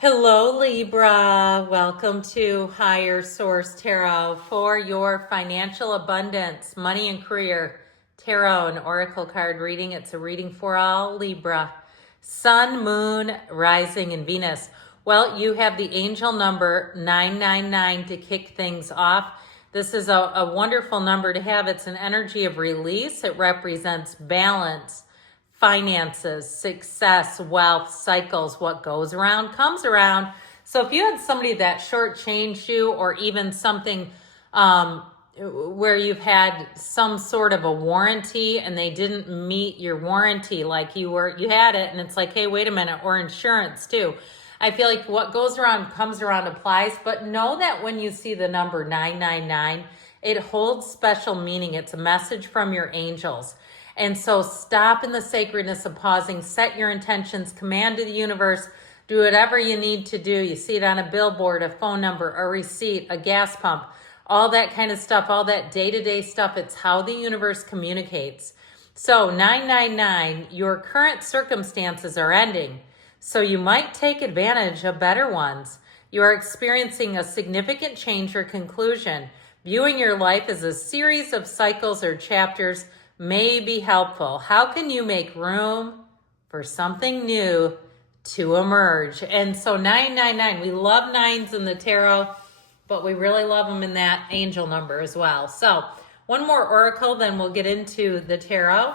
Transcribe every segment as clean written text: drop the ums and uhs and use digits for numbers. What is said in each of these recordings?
Hello, Libra. Welcome to Higher Source Tarot for your financial abundance, money and career tarot and oracle card reading. It's a reading for all Libra. Sun, Moon, Rising, and Venus. Well, you have the angel number 999 to kick things off. This is a wonderful number to have. It's an energy of release. It represents balance, finances, success, wealth, cycles. What goes around comes around. So if you had somebody that shortchanged you, or even something where you've had some sort of a warranty and they didn't meet your warranty, like you had it and it's like, hey, wait a minute, or insurance too. I feel like what goes around comes around applies, but know that when you see the number 999, it holds special meaning. It's a message from your angels. And so stop in the sacredness of pausing, set your intentions, command to the universe, do whatever you need to do. You see it on a billboard, a phone number, a receipt, a gas pump, all that kind of stuff, all that day-to-day stuff. It's how the universe communicates. So 999, your current circumstances are ending. So you might take advantage of better ones. You are experiencing a significant change or conclusion. Viewing your life as a series of cycles or chapters may be helpful. How can you make room for something new to emerge? And so 999, we love nines in the tarot, but we really love them in that angel number as well. So one more oracle, then we'll get into the tarot.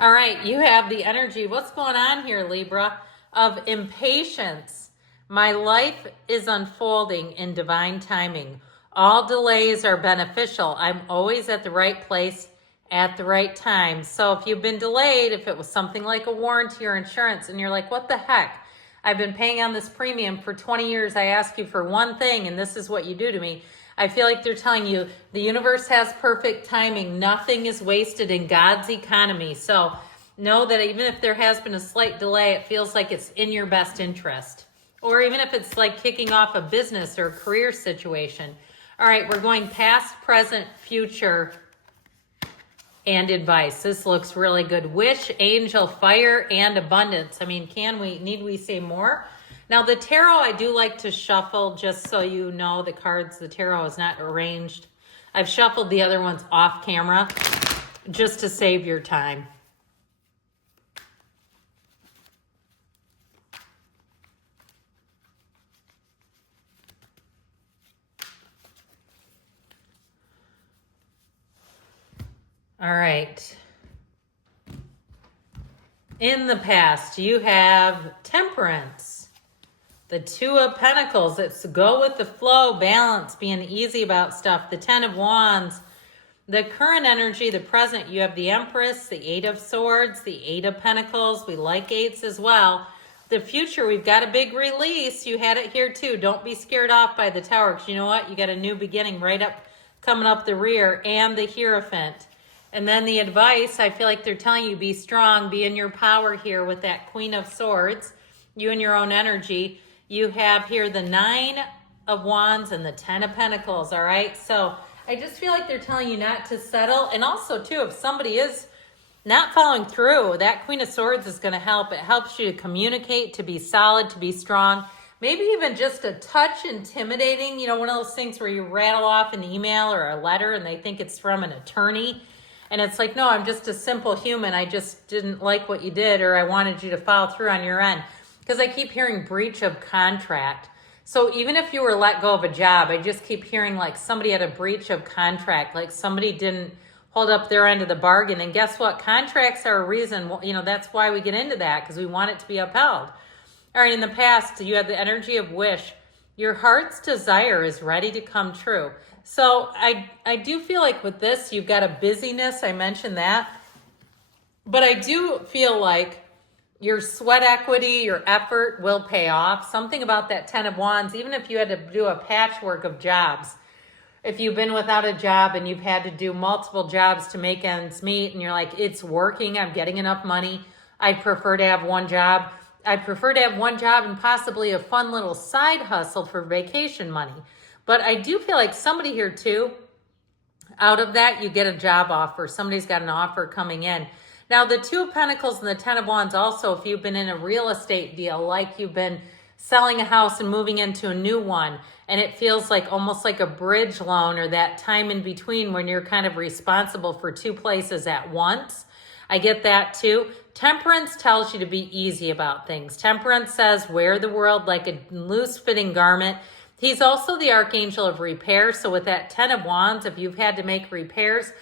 All right, you have the energy. What's going on here, Libra? Of impatience. My life is unfolding in divine timing. All delays are beneficial. I'm always at the right place at the right time. So if you've been delayed, if it was something like a warranty or insurance and you're like, what the heck? I've been paying on this premium for 20 years. I ask you for one thing and this is what you do to me. I feel like they're telling you the universe has perfect timing. Nothing is wasted in God's economy. So know that even if there has been a slight delay, it feels like it's in your best interest. Or even if it's like kicking off a business or career situation. All right, we're going past, present, future, and advice. This looks really good. Wish, angel, fire, and abundance. I mean, need we say more? Now the tarot, I do like to shuffle, just so you know the cards, the tarot is not arranged. I've shuffled the other ones off camera just to save your time. All right. In the past, you have temperance, the Two of Pentacles. It's go with the flow, balance, being easy about stuff. The Ten of Wands, the current energy, the present, you have the Empress, the Eight of Swords, the Eight of Pentacles. We like eights as well. The future, we've got a big release. You had it here too. Don't be scared off by the Tower, because you know what? You got a new beginning coming up the rear, and the Hierophant. And then the advice, I feel like they're telling you, be strong, be in your power here with that Queen of Swords, you and your own energy. You have here the Nine of Wands and the Ten of Pentacles, all right? So I just feel like they're telling you not to settle. And also, too, if somebody is not following through, that Queen of Swords is going to help. It helps you to communicate, to be solid, to be strong. Maybe even just a touch intimidating, you know, one of those things where you rattle off an email or a letter and they think it's from an attorney. And it's like, no, I'm just a simple human. I just didn't like what you did, or I wanted you to follow through on your end. Because I keep hearing breach of contract. So even if you were let go of a job, I just keep hearing like somebody had a breach of contract, like somebody didn't hold up their end of the bargain. And guess what? Contracts are a reason, you know, that's why we get into that, because we want it to be upheld. All right, in the past, you have the energy of wish. Your heart's desire is ready to come true. So I do feel like with this, you've got a busyness. I mentioned that. But I do feel like your sweat equity, your effort will pay off. Something about that Ten of Wands, even if you had to do a patchwork of jobs. If you've been without a job and you've had to do multiple jobs to make ends meet and you're like, it's working, I'm getting enough money, I'd prefer to have one job. I'd prefer to have one job and possibly a fun little side hustle for vacation money. But I do feel like somebody here too, out of that, you get a job offer. Somebody's got an offer coming in. Now, the Two of Pentacles and the Ten of Wands also, if you've been in a real estate deal, like you've been selling a house and moving into a new one, and it feels like almost like a bridge loan, or that time in between when you're kind of responsible for two places at once. I get that too. Temperance tells you to be easy about things. Temperance says wear the world like a loose fitting garment. He's also the archangel of repair. So with that 10 of Wands, if you've had to make repairs,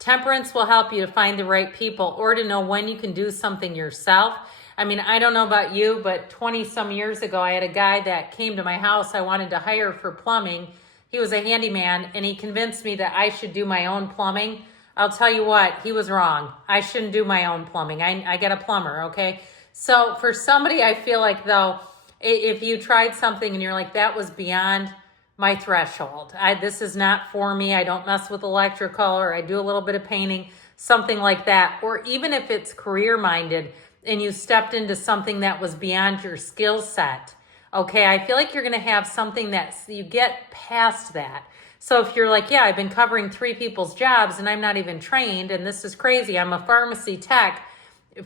Temperance will help you to find the right people or to know when you can do something yourself. I mean, I don't know about you, but 20 some years ago, I had a guy that came to my house I wanted to hire for plumbing. He was a handyman, and he convinced me that I should do my own plumbing. I'll tell you what, he was wrong. I shouldn't do my own plumbing. I get a plumber, okay? So for somebody, I feel like, though, if you tried something and you're like, that was beyond my threshold. This is not for me. I don't mess with electrical, or I do a little bit of painting, something like that. Or even if it's career-minded and you stepped into something that was beyond your skill set, okay, I feel like you're going to have something that you get past that. So if you're like, yeah, I've been covering 3 people's jobs and I'm not even trained, and this is crazy. I'm a pharmacy tech,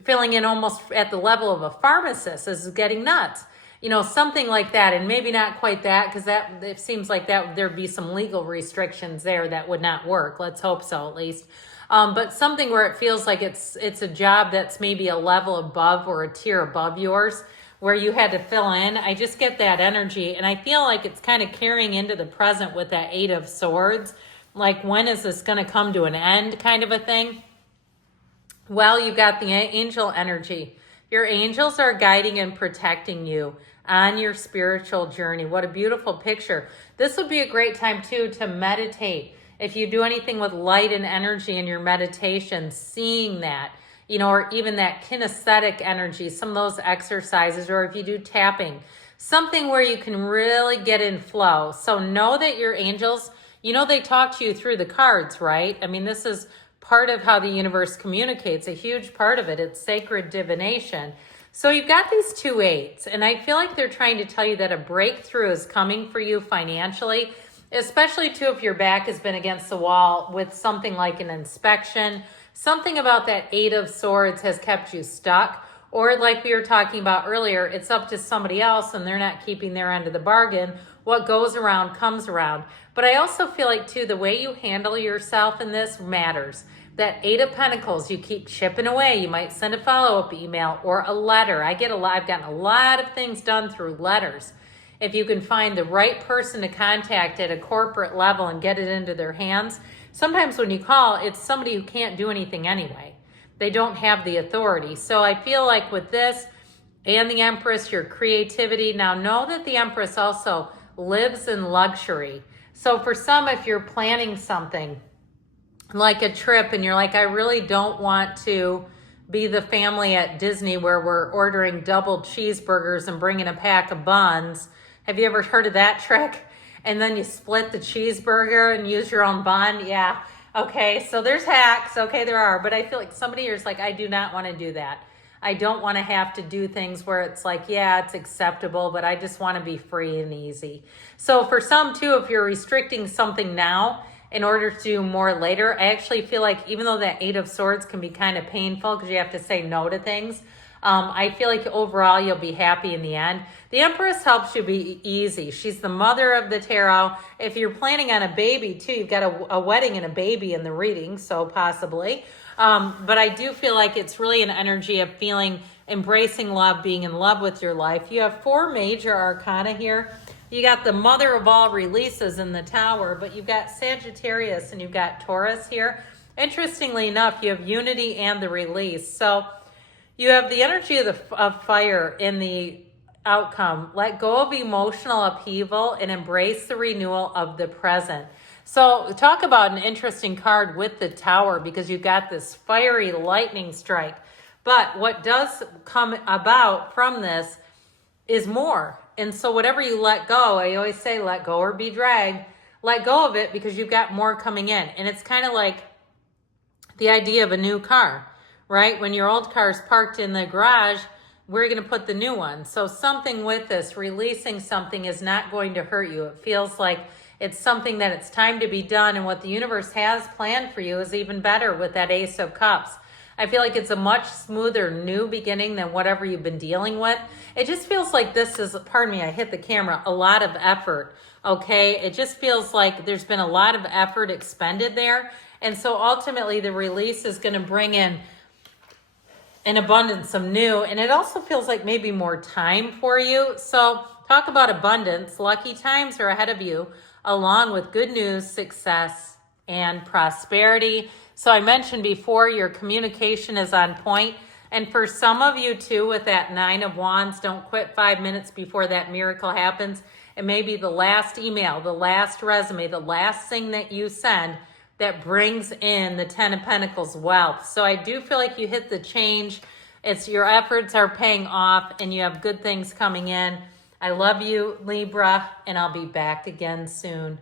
filling in almost at the level of a pharmacist. This is getting nuts. You know, something like that, and maybe not quite that, because that it seems like that there'd be some legal restrictions there that would not work. Let's hope so, at least. But something where it feels like it's a job that's maybe a level above or a tier above yours, where you had to fill in. I just get that energy, and I feel like it's kind of carrying into the present with that 8 of Swords. Like, when is this going to come to an end, kind of a thing? Well, you've got the angel energy. Your angels are guiding and protecting you on your spiritual journey. What a beautiful picture. This would be a great time, too, to meditate. If you do anything with light and energy in your meditation, seeing that, you know, or even that kinesthetic energy, some of those exercises, or if you do tapping, something where you can really get in flow. So know that your angels, you know, they talk to you through the cards, right? I mean, this is part of how the universe communicates, a huge part of it. It's sacred divination. So you've got these 2 8s, and I feel like they're trying to tell you that a breakthrough is coming for you financially, especially too if your back has been against the wall with something like an inspection. Something about that 8 of Swords has kept you stuck, or like we were talking about earlier, it's up to somebody else and they're not keeping their end of the bargain. What goes around comes around. But I also feel like, too, the way you handle yourself in this matters. That 8 of Pentacles, you keep chipping away. You might send a follow-up email or a letter. I've gotten a lot of things done through letters. If you can find the right person to contact at a corporate level and get it into their hands, sometimes when you call, it's somebody who can't do anything anyway. They don't have the authority. So I feel like with this and the Empress, your creativity. Now know that the Empress also lives in luxury. So for some, if you're planning something, like a trip, and you're like, I really don't want to be the family at Disney where we're ordering double cheeseburgers and bringing a pack of buns. Have you ever heard of that trick? And then you split the cheeseburger and use your own bun? Yeah. Okay, so there's hacks. Okay, there are. But I feel like somebody here is like, I do not want to do that. I don't want to have to do things where it's like, yeah, it's acceptable, but I just want to be free and easy. So for some, too, if you're restricting something now, in order to do more later, I actually feel like even though that 8 of Swords can be kind of painful because you have to say no to things, I feel like overall you'll be happy in the end. The Empress helps you be easy. She's the mother of the tarot. If you're planning on a baby too, you've got a wedding and a baby in the reading, so possibly. But I do feel like it's really an energy of feeling, embracing love, being in love with your life. You have 4 major arcana here. You got the mother of all releases in the Tower, but you've got Sagittarius and you've got Taurus here. Interestingly enough, you have unity and the release. So you have the energy of fire in the outcome. Let go of emotional upheaval and embrace the renewal of the present. So talk about an interesting card with the Tower, because you've got this fiery lightning strike. But what does come about from this is more. And so whatever you let go, I always say let go or be dragged. Let go of it because you've got more coming in. And it's kind of like the idea of a new car, right? When your old car is parked in the garage, where are you going to put the new one? So something with this, releasing something is not going to hurt you. It feels like it's something that it's time to be done. And what the universe has planned for you is even better with that Ace of Cups. I feel like it's a much smoother new beginning than whatever you've been dealing with. It just feels like this is, pardon me, I hit the camera, a lot of effort, okay? It just feels like there's been a lot of effort expended there. And so ultimately the release is going to bring in an abundance of new, and it also feels like maybe more time for you. So talk about abundance. Lucky times are ahead of you, along with good news, success, and prosperity. So I mentioned before, your communication is on point. And for some of you too, with that 9 of Wands, don't quit 5 minutes before that miracle happens. It may be the last email, the last resume, the last thing that you send that brings in the 10 of Pentacles wealth. So I do feel like you hit the change. It's your efforts are paying off and you have good things coming in. I love you, Libra, and I'll be back again soon.